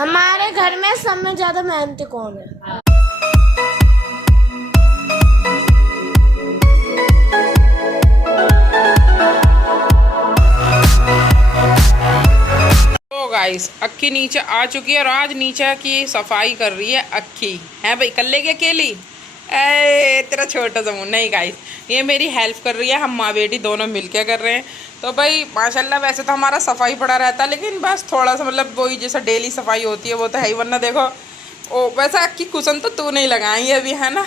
हमारे घर में सब में ज्यादा मेहनती कौन है? तो गाइस अक्की नीचे आ चुकी है और आज नीचे की सफाई कर रही है अक्की। है भाई, कर लेगी अकेली? ए तेरा छोटा सा मुंह। नहीं गाइस, ये मेरी हेल्प कर रही है, हम माँ बेटी दोनों मिलके कर रहे हैं। तो भाई माशाल्लाह वैसे तो हमारा सफाई पड़ा रहता है, लेकिन बस थोड़ा सा मतलब वही जैसा डेली सफाई होती है वो तो है ही, वरना देखो ओ वैसा अक्की कुशन तो तू नहीं लगाई है अभी, है ना।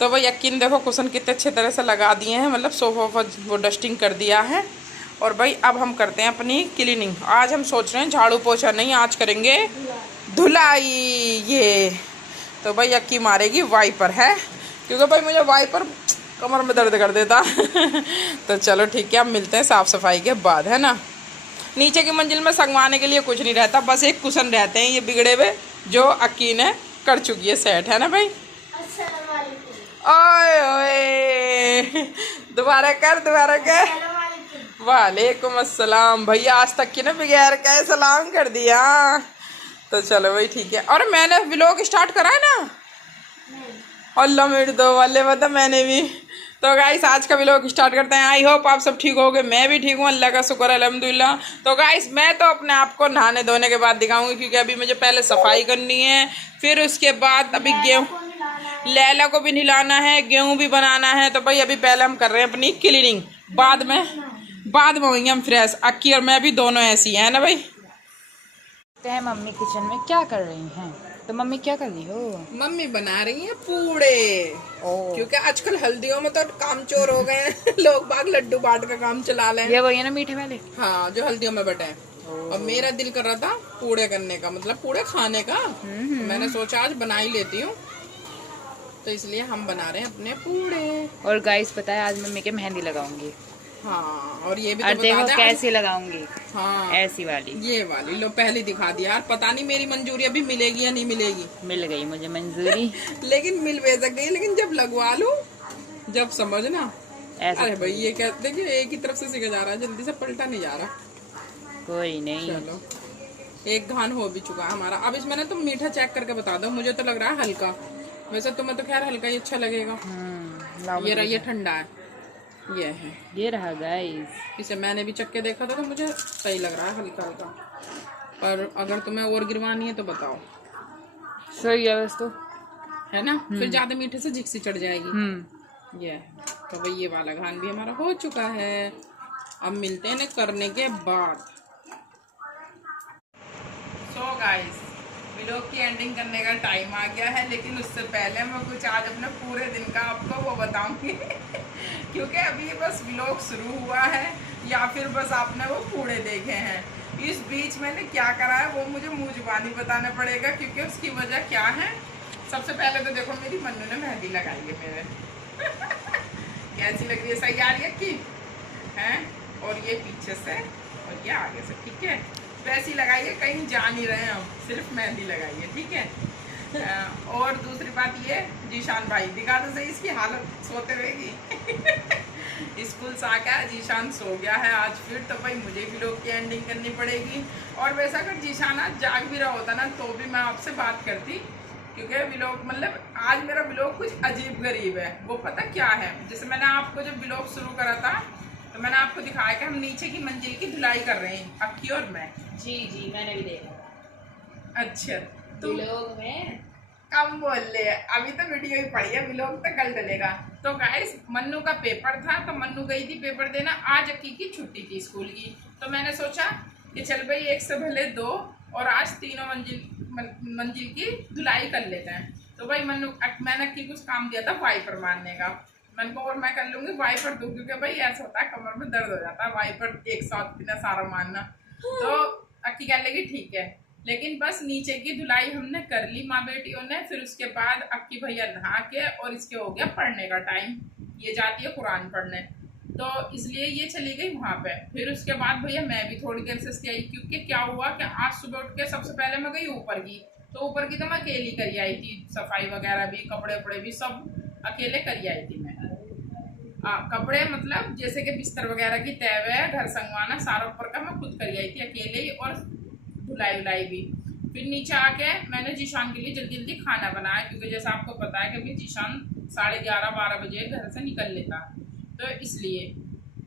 तो भाई अक्की ने देखो कुशन कितने अच्छे तरह से लगा दिए हैं, मतलब सोफा वो डस्टिंग कर दिया है। और भाई अब हम करते हैं अपनी क्लीनिंग। आज हम सोच रहे हैं झाड़ू पोछा नहीं, आज करेंगे धुलाई। ये तो भाई अक्की मारेगी वाइपर, है क्योंकि भाई मुझे वाइपर कमर में दर्द कर देता। तो चलो ठीक है, अब मिलते हैं साफ़ सफाई के बाद, है ना। नीचे की मंजिल में संगवाने के लिए कुछ नहीं रहता, बस एक कुशन रहते हैं ये बिगड़े हुए, जो अक्की ने कर चुकी है सेट, है ना भाई। ओए ओए, दोबारा कर। वालेकुम अस्सलाम। भैया आज तक की ना बगैर कहे सलाम कर दिया। तो चलो भाई ठीक है। और मैंने व्लॉग स्टार्ट करा है ना? अल्लाह मेरे दो वाले बता, मैंने भी। तो गाइस आज का व्लॉग स्टार्ट करते हैं। आई होप आप सब ठीक होगे, मैं भी ठीक हूँ, अल्लाह का शुक्र अल्हम्दुलिल्लाह। तो गाइस मैं तो अपने आप को नहाने धोने के बाद दिखाऊंगी, क्योंकि अभी मुझे पहले सफाई करनी है, फिर उसके बाद अभी गेहूँ लैला को भी नहलाना है, गेहूँ भी बनाना है। तो भाई अभी पहले हम कर रहे हैं अपनी क्लीनिंग, बाद में होंगे हम फ्रेश। अक्की और मैं भी दोनों ऐसी है ना भाई। हैं मम्मी किचन में क्या कर रही हैं? तो मम्मी क्या कर रही हो? मम्मी बना रही हैं पूड़े, क्योंकि आजकल हल्दियों में तो काम चोर हो गए हैं। लोग बाग लड्डू बांट का काम चला ले। ये वही है ना मीठे वाले? हाँ, जो हल्दियों में बटे हैं। और मेरा दिल कर रहा था पूड़े करने का, मतलब पूड़े खाने का। मैंने सोचा आज बना ही लेती हूँ, तो इसलिए हम बना रहे हैं अपने पूड़े। और गाइस पता है आज मम्मी के मेहंदी लगाऊंगी। हाँ, और ये भी और तो देखो बता दे कैसी लगाऊंगी। हाँ, ऐसी वाली। ये वाली लो पहले दिखा दिया यार। पता नहीं मेरी मंजूरी अभी मिलेगी या नहीं मिलेगी। मिल गई मुझे मंजूरी। लेकिन मिल भी सकती है, लेकिन जब लगवा लूं, जब समझना। अरे भाई ये क्या, देखिए एक ही तरफ से सीखा जा रहा है, जल्दी से पलटा नहीं जा रहा। कोई नहीं। चलो एक घान हो भी चुका है हमारा। अब इसमें ना तुम मीठा चेक करके बता दो, मुझे तो लग रहा है हल्का। वैसे तुम्हें तो खैर हल्का ही अच्छा लगेगा। ये रहा, ये ठंडा है, ये है, ये रहा गाइस। इसे मैंने भी चख के देखा था तो मुझे सही लग रहा है, हल्का हल्का। पर अगर तुम्हें और गिरवानी है तो बताओ। सही है बस तो, है ना, फिर ज्यादा मीठे से झिकसी चढ़ जाएगी। ये तो भाई ये वाला घान भी हमारा हो चुका है। अब मिलते हैं ना करने के बाद। सो गाइस व्लॉग की एंडिंग करने का टाइम आ गया है, लेकिन उससे पहले मैं कुछ आज अपने पूरे दिन का आपको वो बताऊंगी। क्योंकि अभी बस व्लॉग शुरू हुआ है, या फिर बस आपने वो पूरे देखे हैं। इस बीच मैंने क्या करा है वो मुझे मुंह जुबानी बताना पड़ेगा, क्योंकि उसकी वजह क्या है। सबसे पहले तो देखो मेरी मन्नू ने मेहंदी लगाई है मेरे। कैसी लग रही है? सही आ रही है की है? और ये पीछे से और ये आगे से, ठीक है। वैसी लगाइए, कहीं जा नहीं रहे हम, सिर्फ मेहंदी लगाइए, ठीक है। और दूसरी बात ये, जीशान भाई दिखा तो सही इसकी हालत सोते हुए की। स्कूल से आकर जीशान सो गया है आज फिर, तो भाई मुझे भी लोग की एंडिंग करनी पड़ेगी। और वैसा अगर जीशान आज जाग भी रहा होता ना तो भी मैं आपसे बात करती, क्योंकि व्लॉग मतलब आज मेरा व्लॉग कुछ अजीब गरीब है। वो पता क्या है, जैसे मैंने आपको जब व्लॉग शुरू करा था तो मैंने आपको दिखाया कि हम नीचे की मंजिल की धुलाई कर रहे हैं, अक्की और मैं। जी मैंने भी देखा। अच्छा तो व्लॉग में कम बोल ले, अभी तो वीडियो ही पड़ी है, व्लॉग तो कल डलेगा। तो गाइस मन्नू का पेपर था, तो मन्नू गई थी पेपर देना। आज अक्की की छुट्टी थी स्कूल की, तो मैंने सोचा कि चल भाई एक से भले दो, और आज तीनों मंजिल की धुलाई कर लेते हैं। तो भाई मैंने अक्की कुछ काम दिया था वाइपर मारने का। मैंने को और मैं कर लूंगी वाइपर दो, क्योंकि भाई ऐसा होता है कमर में दर्द हो जाता है वाइपर एक साथ इतना सारा मारना। तो अक्की कह लेगी ठीक है, लेकिन बस नीचे की धुलाई हमने कर ली माँ बेटियों ने। फिर उसके बाद अक्की भैया नहा के, और इसके हो गया पढ़ने का टाइम, ये जाती है कुरान पढ़ने, तो इसलिए ये चली गई वहाँ पे। फिर उसके बाद भैया मैं भी थोड़ी देर से इसके आई, क्योंकि क्या हुआ कि आज सुबह उठ के सबसे पहले मैं गई ऊपर की, तो ऊपर की तो मैं अकेली करी आई थी, सफाई वगैरह भी, कपड़े वपड़े भी सब अकेले करी आई थी मैं। कपड़े मतलब जैसे कि बिस्तर वगैरह की तय है, घर संगवाना सारा ऊपर का मैं खुद करी आई थी अकेले ही, और धुलाई उलाई भी। फिर नीचे आके मैंने जीशान के लिए जल्दी जल्दी खाना बनाया, क्योंकि जैसा आपको पता है कि भाई जीशान 11:30-12 बजे घर से निकल लेता, तो इसलिए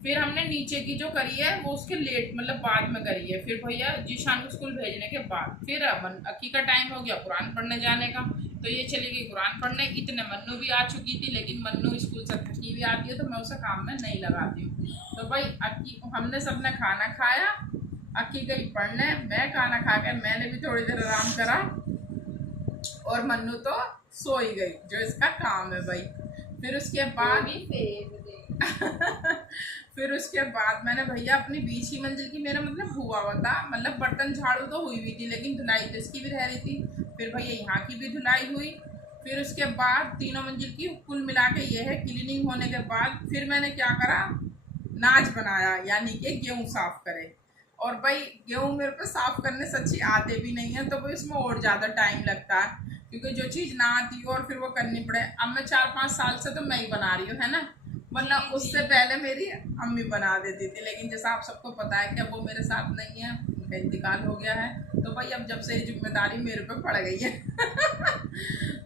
फिर हमने नीचे की जो करी है वो उसके लेट मतलब बाद में करी है। फिर भैया जीशान को स्कूल भेजने के बाद फिर अक्की का टाइम हो गया कुरान पढ़ने जाने का, तो ये चली गई कुरान पढ़ने। इतने मन्नू भी आ चुकी थी, लेकिन मन्नू स्कूल से थकी भी आती है तो मैं उसे काम में नहीं लगाती हूँ। तो भाई अक्की हमने सबने खाना खाया, अक्की गई पढ़ने, मैं खाना खा के मैंने भी थोड़ी देर आराम करा और मन्नू तो सो ही गई, जो इसका काम है भाई। फिर उसके बाद फिर उसके बाद मैंने भैया अपनी बीच की मंजिल की मेरा मतलब हुआ था, मतलब बर्तन झाड़ू तो हुई भी थी, लेकिन धुलाई तो इसकी भी रह रही थी। फिर भैया यहाँ की भी धुलाई हुई। फिर उसके बाद तीनों मंजिल की कुल मिला के ये है क्लीनिंग होने के बाद फिर मैंने क्या करा, नाच बनाया, यानी कि गेहूँ साफ करे। और भाई गेहूँ मेरे को साफ करने सच्ची आते भी नहीं है, तो भाई उसमें और ज़्यादा टाइम लगता है, क्योंकि जो चीज़ ना आती हो और फिर वो करनी पड़े। अब मैं 4-5 साल से तो मैं ही बना रही हूँ, है ना, मतलब उससे पहले मेरी अम्मी बना देती थी, लेकिन जैसा आप सबको पता है कि अब वो मेरे साथ नहीं है, उनका इंतकाल हो गया है, तो भाई अब जब से ये जिम्मेदारी मेरे पे पड़ गई है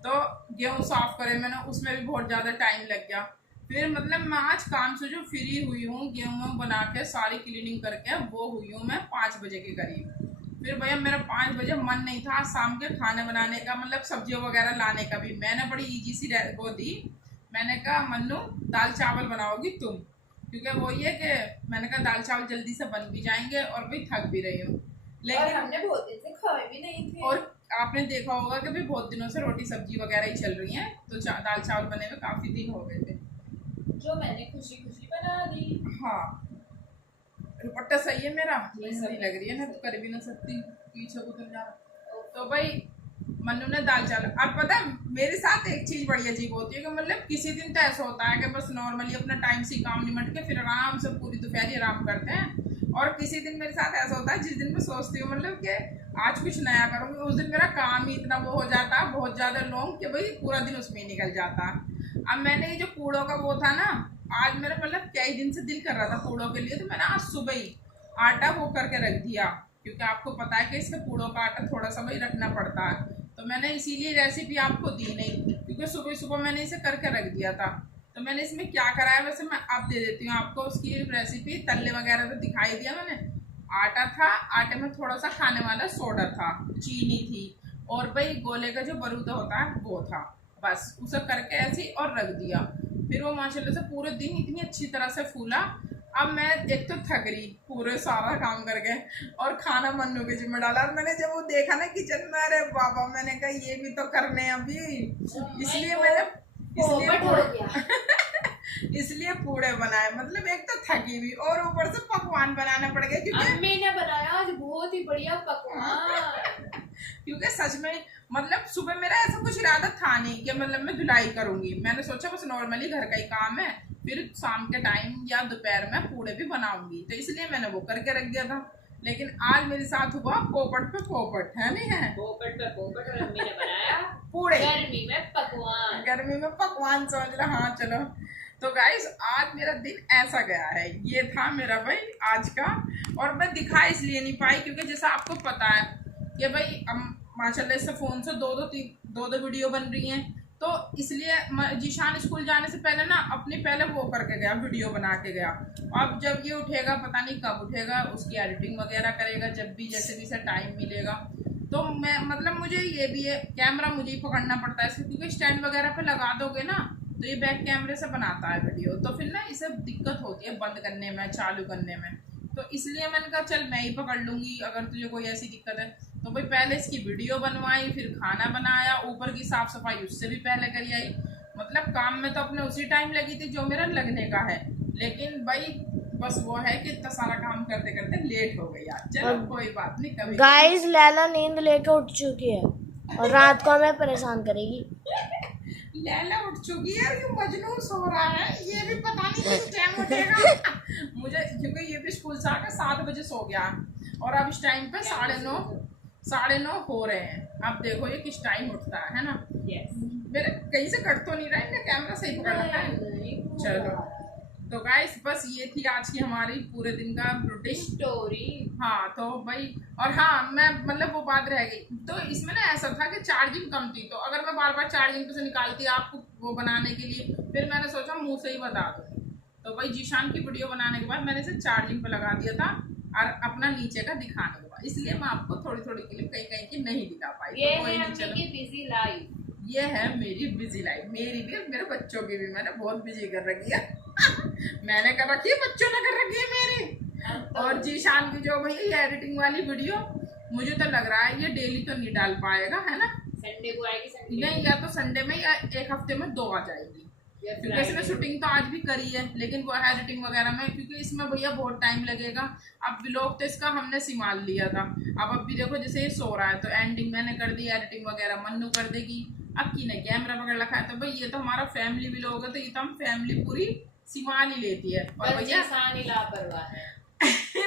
तो गेहूँ साफ करे मैंने, उसमें भी बहुत ज़्यादा टाइम लग गया। फिर मतलब मैं आज काम से जो फ्री हुई हूँ, गेहूँ बना के सारी क्लीनिंग करके वो हुई हूँ मैं 5 बजे के करीब। फिर भैया मेरा 5 बजे मन नहीं था शाम के खाने बनाने का, मतलब सब्जियों वगैरह लाने का भी। मैंने बड़ी ईजी सी वो दी, मैंने कहा मन्नू दाल चावल बनाओगी तुम, क्योंकि वो ये कि मैंने कहा दाल चावल जल्दी से बन भी जाएंगे और भी थक भी रही हूँ, लेकिन हमने बहुत दिन से खाए भी नहीं थे। और आपने देखा होगा कि भी बहुत दिनों से रोटी सब्जी वगैरह ही चल रही हैं, तो दाल चावल बने हुए काफ़ी दिन हो गए थे, जो मैंने खुशी खुशी बना दी। हाँ दुपट्टा सही है मेरा, सही लग रही है ना, तो कर भी ना सकती, पीछे उतर जा। तो भाई मन्नू ने दाल चावल। अब पता है मेरे साथ एक चीज़ बड़ी अजीब होती है कि मतलब किसी दिन तो ऐसा होता है कि बस नॉर्मली अपना टाइम से काम निमट के फिर आराम से पूरी दोपहर आराम करते हैं, और किसी दिन मेरे साथ ऐसा होता है जिस दिन मैं सोचती हूँ मतलब कि आज कुछ नया करूँगी, उस दिन मेरा काम ही इतना वो हो जाता है बहुत ज़्यादा लॉन्ग कि भाई पूरा दिन उसमें ही निकल जाता है। अब मैंने ये जो कूड़ों का वो था ना, आज मेरा मतलब कई दिन से दिल कर रहा था कूड़ों के लिए, तो मैंने आज सुबह ही आटा वो करके रख दिया, क्योंकि आपको पता है कि इसके कूड़ों का आटा थोड़ा सा भाई रखना पड़ता है, तो मैंने इसीलिए रेसिपी आपको दी नहीं, क्योंकि सुबह सुबह मैंने इसे करके रख दिया था। तो मैंने इसमें क्या करा है वैसे मैं अब दे देती हूँ आपको उसकी रेसिपी। तल्ले वगैरह तो दिखाई दिया मैंने, आटा था, आटे में थोड़ा सा खाने वाला सोडा था, चीनी थी, और भाई गोले का जो बरूदा होता है वो था, बस उसे करके ऐसे और रख दिया। फिर वो माशाल्लाह से पूरे दिन इतनी अच्छी तरह से फूला। अब मैं एक तो थक रही पूरे सारा काम करके, और खाना मन्नू के जिम्मे डाला, और मैंने जब वो देखा ना किचन में, अरे बाबा मैंने कहा ये भी तो करने अभी, इसलिए मैंने इसलिए पूड़े बनाए। मतलब एक तो थकी हुई और ऊपर से पकवान बनाना पड़ गया, क्योंकि अम्मी ने बनाया आज बहुत ही बढ़िया पकवान क्योंकि सच में मतलब सुबह मेरा ऐसा कुछ इरादा था नहीं कि मतलब मैं धुलाई करूंगी, मैंने सोचा बस नॉर्मली घर का ही काम है, फिर शाम के टाइम या दोपहर में पूड़े भी बनाऊंगी, तो इसलिए मैंने वो करके रख दिया था। लेकिन आज मेरे साथ हुआ पोपट पे पोपट, है नहीं है, पोपट पे पोपट, और अम्मी ने बनाया पूड़े, गर्मी में पकवान, गर्मी में पकवान समझ लो। हाँ चलो, तो गाइस आज मेरा दिन ऐसा गया है, ये था मेरा भाई आज का। और मैं दिखा इसलिए नहीं पाई क्योंकि जैसा आपको पता है कि भाई माशाल्लाह इससे फ़ोन से दो वीडियो बन रही हैं, तो इसलिए जीशान स्कूल जाने से पहले ना अपनी पहले वो करके गया, वीडियो बना के गया। अब जब ये उठेगा पता नहीं कब उठेगा, उसकी एडिटिंग वगैरह करेगा, जब भी जैसे भी से टाइम मिलेगा। तो मैं मतलब मुझे ये भी है, कैमरा मुझे ही पकड़ना पड़ता है इसलिए, क्योंकि स्टैंड वगैरह पे लगा दोगे ना तो ये बैक कैमरे से बनाता है वीडियो, तो फिर ना इसे दिक्कत होती है बंद करने में, चालू करने में, तो इसलिए मैंने कहा चल मैं ही पकड़ लूँगी अगर तुझे कोई ऐसी दिक्कत है। तो भाई पहले इसकी वीडियो बनवाई, फिर खाना बनाया, ऊपर की साफ़ सफाई उससे भी पहले करी आई। मतलब काम में तो अपने उसी टाइम लगी थी जो मेरा लगने का है, लेकिन भाई बस वो है कि इतना सारा काम करते करते लेट हो गई आज। चलो कोई बात नहीं, कभी गाइस लैला नींद लेके उठ चुकी है और रात को हमें परेशान करेगी। लैला उठ चुकी है, ये मजनू सो रहा है, ये भी पता नहीं किस टाइम उठेगा मुझे, क्योंकि ये भी स्कूल से आकर 7 बजे सो गया और अब इस टाइम पे 9:30 हो रहे हैं। अब देखो ये किस टाइम उठता है ना। मेरे कहीं से कट तो नहीं रहा है, कैमरा सही पकड़ रखा है। चलो तो गाइस बस ये थी आज की हमारी पूरे दिन का रूटीन स्टोरी। हाँ तो भाई, और हाँ मैं मतलब वो बात रह गई, तो इसमें ना ऐसा था कि चार्जिंग कम थी, तो अगर मैं बार बार चार्जिंग पे से निकालती आपको वो बनाने के लिए, फिर मैंने सोचा मुंह से ही बता दूँ। तो भाई जीशान की वीडियो बनाने के बाद मैंने इसे चार्जिंग पे लगा दिया था और अपना नीचे का दिखाने के बाद, इसलिए मैं आपको थोड़ी थोड़ी क्लिप कहीं कहीं की नहीं दिखा पाई। ये तो है अम्मी की बिजी लाइफ। ये है मेरी बिजी लाइफ, मेरी भी और मेरे बच्चों की भी मैंने बहुत बिजी कर रखी है मैंने कर रखी है, बच्चों ने कर रखी है मेरी। और जीशान की जो भैया ये एडिटिंग वाली वीडियो, मुझे तो लग रहा है ये डेली तो नहीं डाल पाएगा, है ना? संडे को आएगी, संडे नहीं, या तो संडे में या एक हफ्ते में 2 आ जाएगी, क्योंकि इसने शूटिंग तो आज भी करी है, लेकिन वो एडिटिंग वगैरह में, क्योंकि इसमें भैया बहुत टाइम लगेगा। अब व्लॉग तो इसका हमने संभाल लिया था, अब भी देखो जैसे ये सो रहा है तो एंडिंग मैंने कर दी, एडिटिंग वगैरह मन्नू कर देगी, अब की ने कैमरा पकड़ रखा है। तो भाई ये तो हमारा फैमिली व्लॉग है, तो ये तो हम फैमिली पूरी संभाल ही लेती है। और भैया लापरवाह है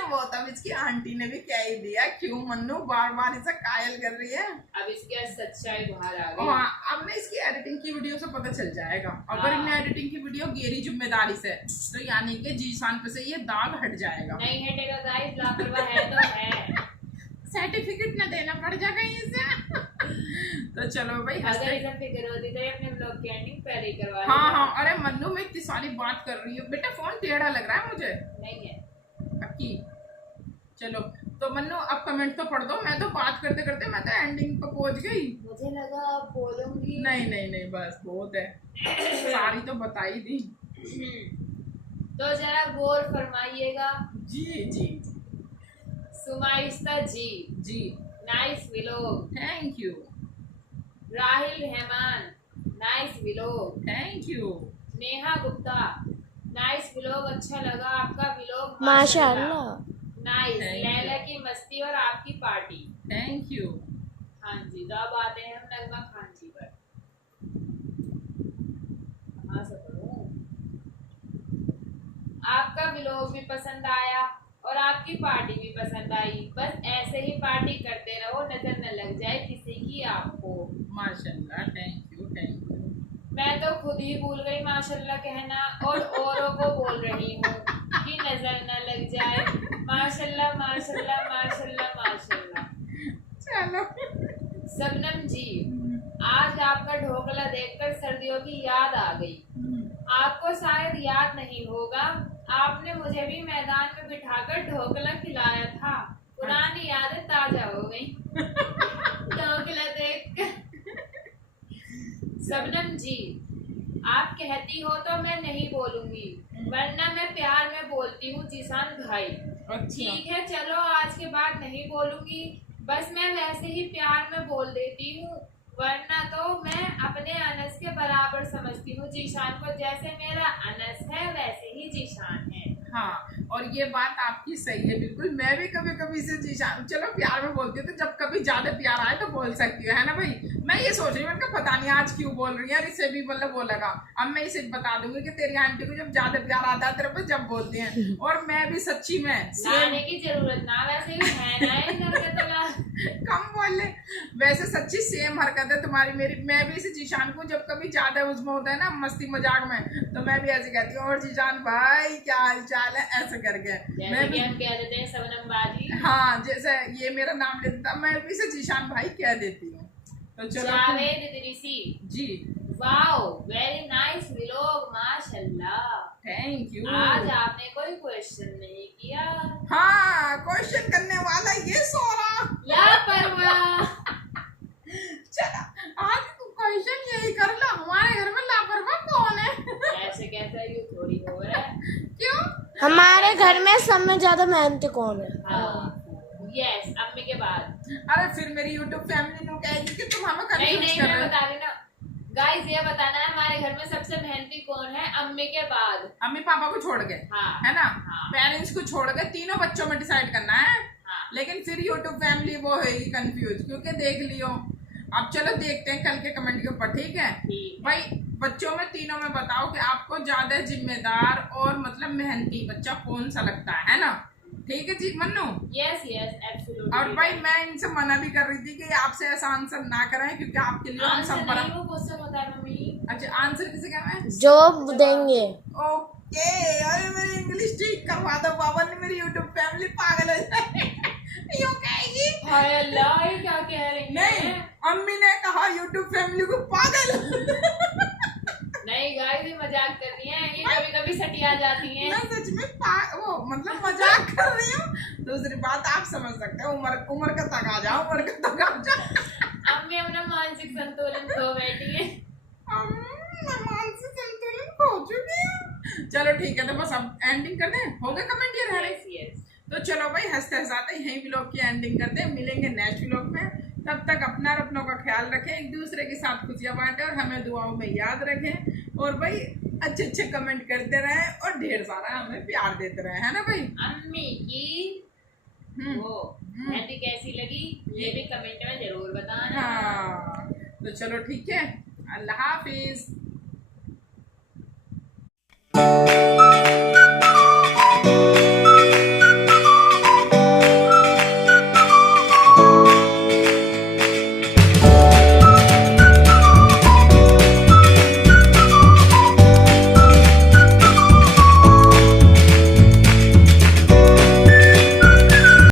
वो तब इसकी आंटी ने भी कह ही दिया, क्यों मन्नू बार बार इसे कायल कर रही है। अब इसके सच्चाई बाहर आ गई। हाँ, अब ना इसकी एडिटिंग की वीडियो से पता चल जाएगा। अगर इन्हें एडिटिंग की वीडियो गेरी जिम्मेदारी से, तो यानी कि जीशान पे से ये दाग हट जाएगा। नहीं हटेगा गाइस, लापरवाह है तो है। सर्टिफिकेट न देना पड़ जाएगा इसे तो चलो भाई, अगर इसे फिक्र होती तो अपने ब्लॉग की एंडिंग पहले ही करवा लेता। हाँ हाँ, अरे मन्नू मैं इतनी सारी बात कर रही हूँ, बेटा फोन टेढ़ा लग रहा है मुझे। नहीं है अक्की, चलो तो मन्नू अब कमेंट तो पढ़ दो, मैं तो बात करते करते मैं तो एंडिंग पे पहुंच गई। मुझे लगा आप बोलूंगी। नहीं नहीं नहीं, बस बहुत है सारी तो बता ही दी। तो जरा गौर फरमाइएगा। जी जी सुमाइस्ता जी, जी, nice vlog. Thank you. Rahil Rahman, nice vlog. Thank you. Neha Gupta, nice vlog, अच्छा लगा आपका व्लॉग माशाअल्लाह। नाइस। Thank you. लैला की मस्ती और आपकी पार्टी। Thank you. हाँ जी, तो अब आते हैं हम नगमा खान जी पर। कहाँ से पढ़ूं? आपका व्लॉग भी पसंद आया और आपकी पार्टी भी पसंद आई, बस ऐसे ही पार्टी करते रहो, नजर न लग जाए किसी की आपको। माशाल्लाह, थैंक यू थैंक यू। मैं तो खुद ही भूल गई माशाल्लाह कहना और औरों को बोल रही हूँ कि नजर न लग जाए। माशाल्लाह माशाल्लाह माशाल्लाह माशाल्लाह। चलो शबनम जी, आज आपका ढोकला देखकर सर्दियों की याद आ गई। आपको शायद याद नहीं होगा, आपने मुझे भी मैदान में बिठाकर ढोकला खिलाया था। पुरानी यादें ताजा हो गई ढोकला देखकर। शबनम जी, आप कहती हो तो मैं नहीं बोलूंगी, वरना मैं प्यार में बोलती हूँ जीशान भाई। ठीक है चलो, आज के बाद नहीं बोलूंगी, बस मैं वैसे ही प्यार में बोल देती हूँ, वरना तो मैं अपने अनस के बराबर समझती हूँ जीशान को। जैसे मेरा अनस है वैसे ही जीशान है। हाँ, और ये बात आपकी सही है बिल्कुल। मैं भी कभी कभी से जीशान चलो प्यार में बोलती हूँ, तो जब कभी ज्यादा प्यार आए तो बोल सकती हूँ, है ना भाई? मैं ये सोच रही हूँ कि पता नहीं आज क्यों बोल रही है, और इसे भी मतलब वो लगा। अब मैं इसे बता दूंगी कि तेरी आंटी को जब ज्यादा प्यार आता है तेरे पे जब बोलती हैं, और मैं भी सच्ची में लाने की जरूरत ना, वैसे भी है ना इधर के तला। कम बोल ले, वैसे सच्ची सेम हरकत है तुम्हारी मेरी। मैं भी इसे जीशान को जब कभी ज्यादा उसमें होता है ना मस्ती मजाक में, तो मैं भी ऐसे कहती हूँ, और जीशान भाई क्या हाल चाल है, ऐसे करके मैं भी हम कह देते हैं शबनम बाजी। हाँ, जैसे ये मेरा नाम लेता मैं भी इसे जीशान भाई कह देती हूँ। तो चलो जावेद इदरीसी जी, वाओ वेरी नाइस व्लॉग माशाल्लाह। Thank you. आज आपने कोई क्वेश्चन नहीं किया। हाँ, क्वेश्चन करने वाला ये सोरा लापरवाह। चला आज तू क्वेश्चन यही कर लो, हमारे घर में लापरवाह कौन है? ऐसे कैसा यू थोड़ी हो है। क्यों? हमारे घर में सब में ज्यादा मेहनती कौन है? हाँ यस, अम्मी के बाद। अरे फिर मेरी यूट्यूब फैमिली नो कहेगी कि तुम हमें नहीं कंफ्यूज नहीं, कर मैं रहे हो। बता रही ना गाइस, ये बताना है हमारे घर में सबसे मेहनती कौन है, अम्मी के बाद। अम्मी पापा को छोड़ के, हाँ है ना? हाँ। पेरेंट्स को छोड़ के तीनों बच्चों में डिसाइड करना है। हाँ। लेकिन फिर यूट्यूब फैमिली वो होगी कंफ्यूज, क्योंकि देख लियो। अब चलो देखते हैं कल के कमेंट के ऊपर, ठीक है भाई? बच्चों में तीनों में बताओ कि आपको ज्यादा जिम्मेदार और मतलब मेहनती बच्चा कौन सा लगता है ना? ठीक है जी मन्नू? Yes yes absolutely. और भाई मैं इनसे मना भी कर रही थी कि आपसे ऐसा आंसर ना कराएं, क्योंकि आपके लिए हम सब बड़ा। वो क्वेश्चन होता है मम्मी। अच्छा, आंसर किसे कहना है? जो देंगे। ओके ओके, अरे मेरी इंग्लिश ठीक करवा दो बाबा ने, मेरी यूट्यूब फैमिली पागल हो जाए। यूं कहेगी, हाय अल्लाह, ये क्या कह रही नहीं है? अम्मी ने कहा यूट्यूब फैमिली को पागल। नहीं गाइस, ये मजाक कर रही है, ये कभी कभी सटिया जाती हैं। मैं सच में वो मतलब मजाक कर रही हूँ। दूसरी बात आप समझ सकते हो, उम्र का तकाजा, उम्र का तकाजा। अम्मी अपना मानसिक संतुलन खो बैठी है। मानसिक संतुलन खो चुकी है। चलो ठीक है, तो बस अब एंडिंग कर दें, हो गए कमेंट ये रह रहे। Yes yes. तो चलो भाई, हंसते हंसाते यही व्लॉग की एंडिंग करते हैं, मिलेंगे नेक्स्ट व्लॉग में। तब तक अपना और अपनों का ख्याल रखें, एक दूसरे के साथ खुशियां बांटें और हमें दुआओं में याद रखें। और भाई अच्छे अच्छे कमेंट करते रहें और ढेर सारा हमें प्यार देते रहें, है ना भाई। अम्मी की वो मेहंदी कैसी लगी ये भी कमेंट में जरूर बताना। हाँ, तो चलो ठीक है, अल्लाह हाफिज।